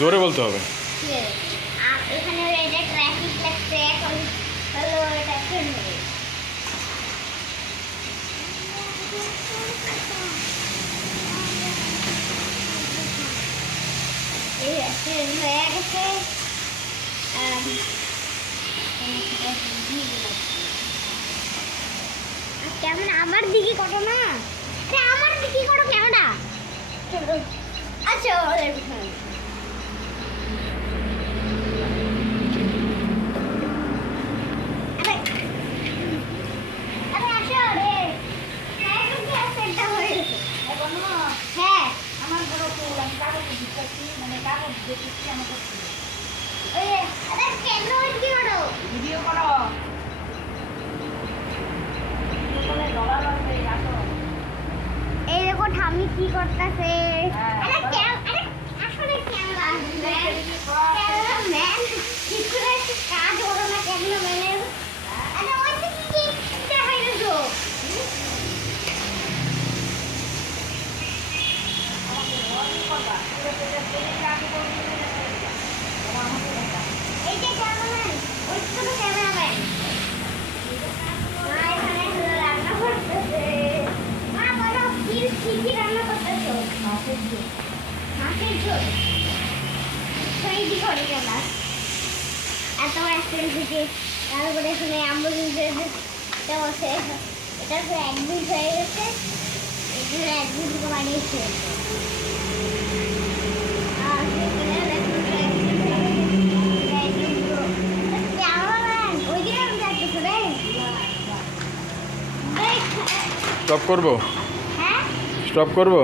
জোরে বলতে হবে। এখানে এটা ট্রাফিক লাগছে, এখন হলো এটা ট্রেন। এই ট্রেন হয়ে গেছে। কেমন আমার দিকে করো না, আমার দিকে করো ক্যামেরা। আচ্ছা ওদের পিছনে ভিডিও করো এই দেখো ঠাম্মি কি করতেছে। আসলে ক্যামেরাম্যান ঠিক করে কাজ করো না ক্যামেরাম্যানের। আরে ওই তো কি দেখাই দিছো। এই যে ক্যামেরাম্যান, ওই তো ক্যামেরাম্যান। মা এখানে রান্না করতেছে। মা বলো কি রান্না করতেছো? মাছের ঝোল। সেই কি করে কেনা এত অ্যাক্সিডেন্ট থেকে তারপরে এখানে অ্যাম্বুলেন্সের আছে। এটা তো অ্যাডমিট হয়ে গেছে, এগুলো অ্যাডমিট বানিয়েছে। আর স্টপ করবো? হ্যাঁ স্টপ করবো?